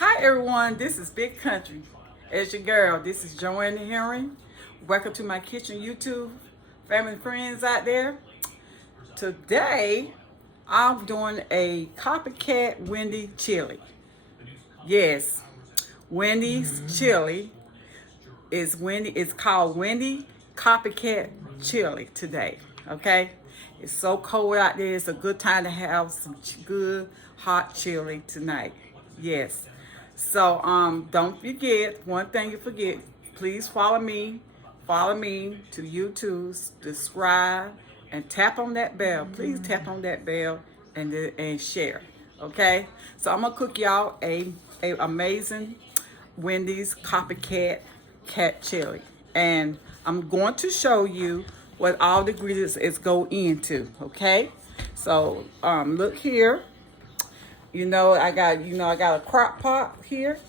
Hi everyone, this is Big Country. As your girl, this is Joanne Henry. Welcome to my kitchen YouTube family and friends out there. Today, I'm doing a Copycat Wendy chili. Yes, Wendy's chili is Wendy. It's called Wendy Copycat Chili today. Okay, it's so cold out there. It's a good time to have some good hot chili tonight. Yes. So don't forget one thing you forget. Please follow me. Follow me to YouTube. Subscribe and tap on that bell. Please tap on that bell and share. Okay. So I'm gonna cook y'all a amazing Wendy's Copycat cat chili, and I'm going to show you what all the ingredients is go into. Okay. So look here. I got a crock pot here,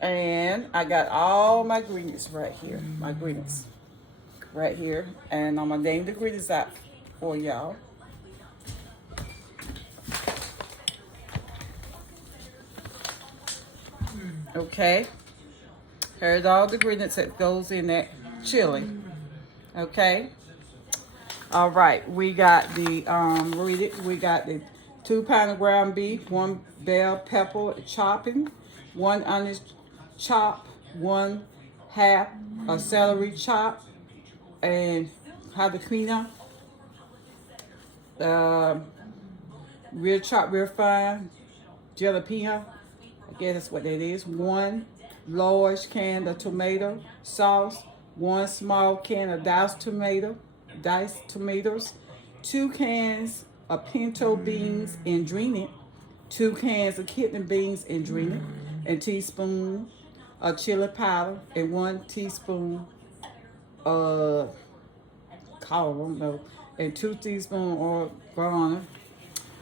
and I got all my ingredients right here. My ingredients right here, and I'm gonna name the ingredients out for y'all. Okay, here's all the ingredients that goes in that chili. Okay, all right. We got the 2 pounds of ground beef, 1 bell pepper chopping, 1 onion chop, 1 half a celery chop, and jalapeno, real chopped real fine, jalapeno, I guess that's what that is, 1 large can of tomato sauce, 1 small can of diced tomatoes, 2 cans of pinto beans and drain it, 2 cans of kidney beans and drain it, and teaspoon of chili powder, and 1 teaspoon of and 2 teaspoons of garlic,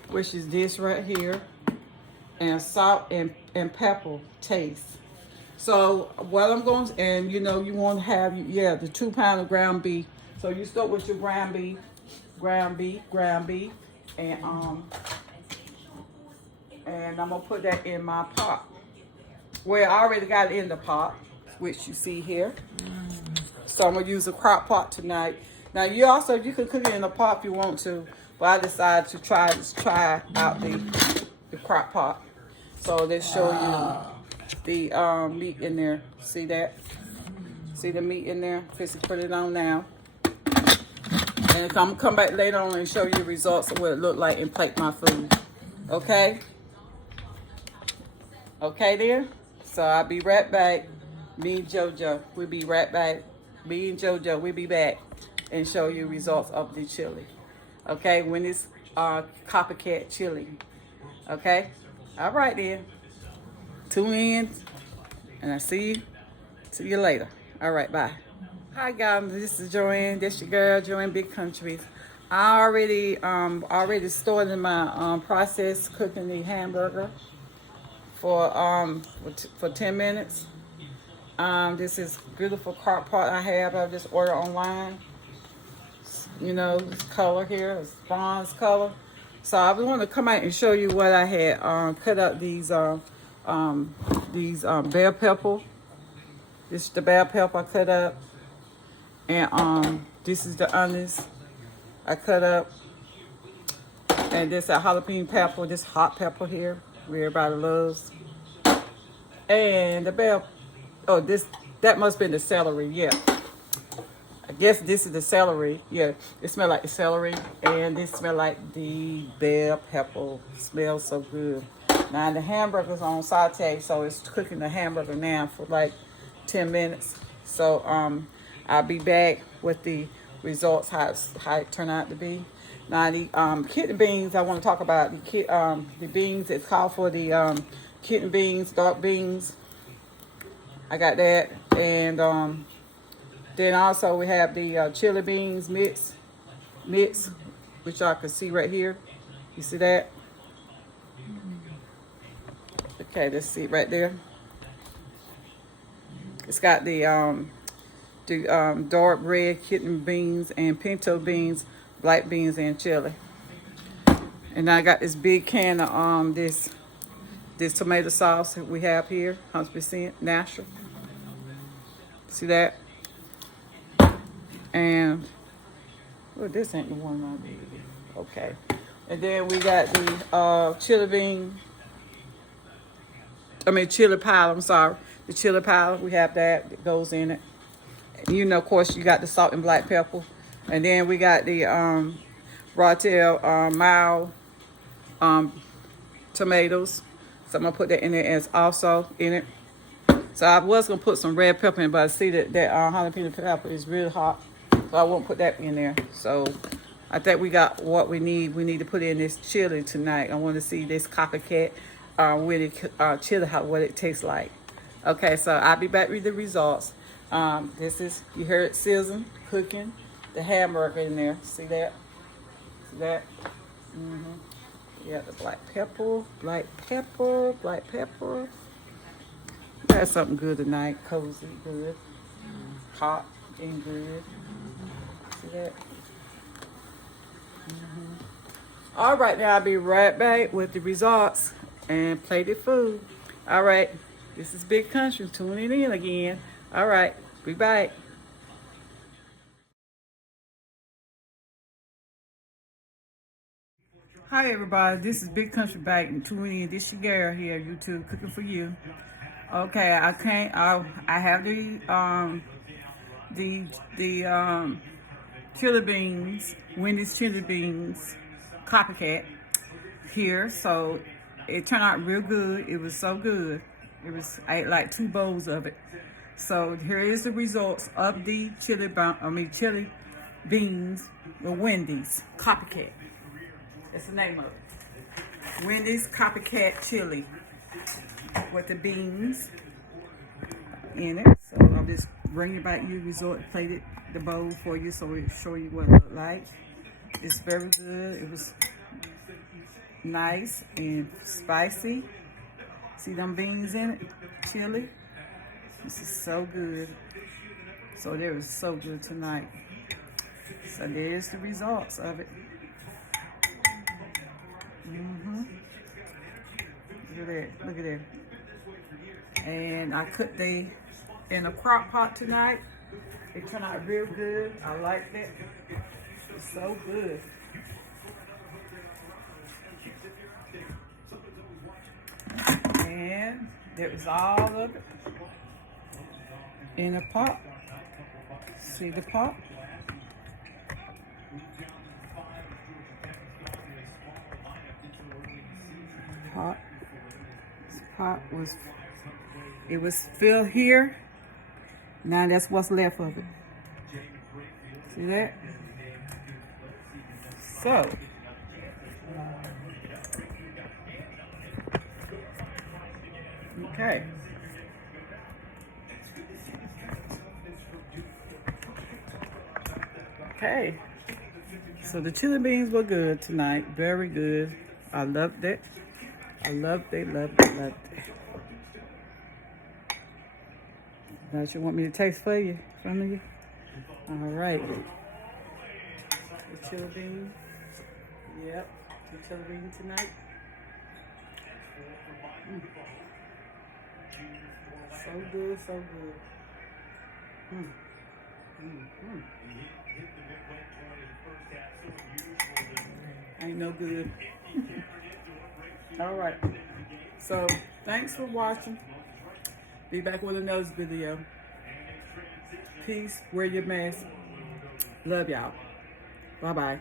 which is this right here, and salt and pepper taste. So what I'm going to, and you want to have the 2 pounds of ground beef. So you start with your ground beef, and I'm gonna put that in my pot. Well, I already got it in the pot, which you see here. So I'm gonna use a crock pot tonight. Now you can cook it in a pot if you want to, but I decided to try out the crock pot. So let's show you the meat in there. See that? See the meat in there? Just put it on now. And I'm gonna come back later on and show you the results of what it looked like and plate my food. Okay? Okay there? So I'll be right back. Me and JoJo, we'll be right back. Me and JoJo, we'll be back and show you results of the chili. Okay? When it's Copycat chili. Okay? All right then. Tune in and I'll see you later. All right, bye. Hi guys, this is Joanne. This your girl, Joanne Big Country. I already started my process cooking the hamburger for 10 minutes. This is beautiful crock pot I have. I just ordered online. This color here is bronze color. So I want to come out and show you what I had cut up these bell pepper. This is the bell pepper I cut up. And this is the onions I cut up. And this a jalapeno pepper, this hot pepper here, where everybody loves. And the bell, that must have been the celery, yeah. I guess this is the celery, yeah. It smells like the celery, and this smells like the bell pepper. Smells so good. Now the hamburger's on saute, so it's cooking the hamburger now for like 10 minutes. So I'll be back with the results, how it turned out to be. Now the kidney beans, I want to talk about the beans. It's called for the kidney beans, dark beans. I got that, and then also we have the chili beans mix, which y'all can see right here. You see that? Okay, let's see right there. It's got the dark red kidney beans and pinto beans, black beans, and chili. And I got this big can of this this tomato sauce that we have here, 100% natural. See that? And, well, this ain't the one I did. Okay. And then we got the chili powder, I'm sorry. The chili powder, we have that goes in it. You know, of course, you got the salt and black pepper. And then we got the raw tail mild tomatoes. So I'm going to put that in there as also in it. So I was going to put some red pepper in, but I see that jalapeno pepper is really hot. So I won't put that in there. So I think we got what we need. We need to put in this chili tonight. I want to see this Copycat with chili, what it tastes like. Okay, so I'll be back with the results. This is, you heard it sizzling, cooking, the hamburger in there. See that? See that? Yeah, the black pepper. We had something good tonight, cozy, good, hot and good. See that? All right, now I'll be right back with the results and plated food. All right, this is Big Country tuning in again. All right, be back. Hi everybody, this is Big Country back and tuning in. This your girl here, YouTube, cooking for you. Okay, I have the chili beans, Wendy's chili beans, Copycat here. So it turned out real good. It was so good. I ate like 2 bowls of it. So here is the results of the chili beans with Wendy's Copycat. That's the name of it. Wendy's Copycat chili with the beans in it. So I'll just bring it back you resort plated the bowl for you so it show you what it looked like. It's very good. It was nice and spicy. See them beans in it? Chili. This is so good. So they was so good tonight. So there's the results of it. Look at that. Look at that. And I cooked they in a crock pot tonight. It turned out real good. I liked it. It's so good. And there was all of it in a pot. See the pot? This pot was filled here. Now that's what's left of it. See that? So okay. Okay. So the chili beans were good tonight. Very good. I loved it. Loved it. Now you want me to taste for you? From you? All right. The chili beans. Yep. The chili beans tonight. So good, so good. Ain't no good. All right. So thanks for watching. Be back with another video. Peace. Wear your mask. Love y'all. Bye-bye.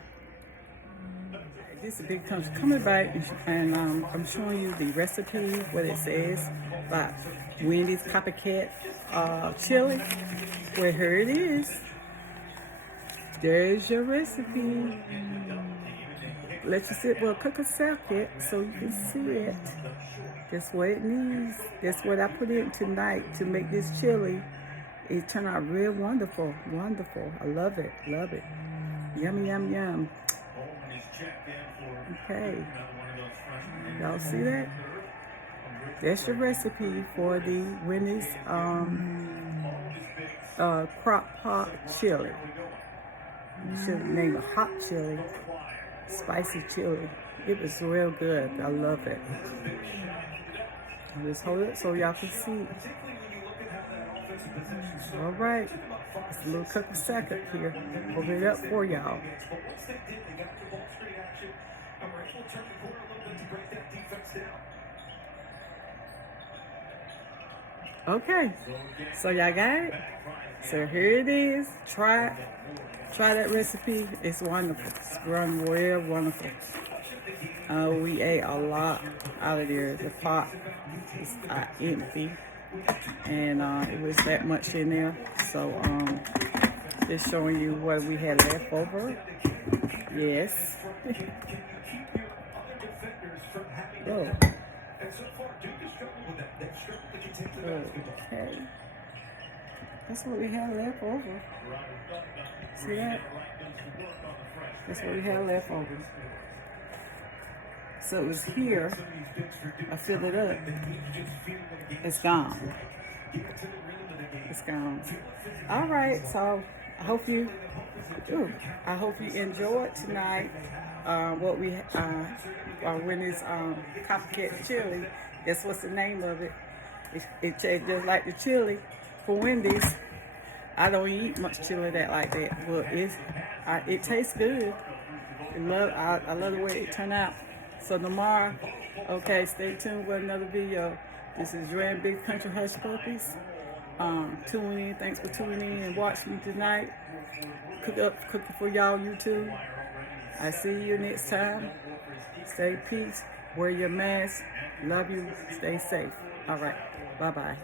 This is Big Country coming back, and I'm showing you the recipe, what it says about Wendy's Copycat chili. Well, here it is. There's your recipe. Let you sit, well, cook a second so you can see it. That's what it needs. That's what I put in tonight to make this chili. It turned out real wonderful. Wonderful. I love it. Love it. Yum, yum, yum. Okay. Y'all see that? That's your recipe for the Wendy's crock pot chili. You should name it hot chili. Spicy chili. It was real good. I love it. I'll just hold it so y'all can see. All right. It's a little couple seconds here. Hold it up for y'all. Okay, so y'all got it. So here it is. Try that recipe. It's wonderful. It's run real wonderful. We ate a lot out of there. The pot is empty, and it was that much in there. So just showing you what we had left over. Yes. Oh. Okay. That's what we have left over. See that? That's what we have left over. So it was here. I filled it up. It's gone. It's gone. All right. So I hope you enjoyed tonight. What we Wendy's Copycat chili. That's what's the name of it. It tastes just like the chili for Wendy's. I don't eat much chili like that, but it tastes good. I love the way it turned out. So tomorrow, okay, stay tuned with another video. This is Joanne Big Country Hush Puppies. Tune in. Thanks for tuning in and watching tonight. Cooking for y'all YouTube. I see you next time. Stay peace. Wear your mask. Love you. Stay safe. All right. Bye-bye.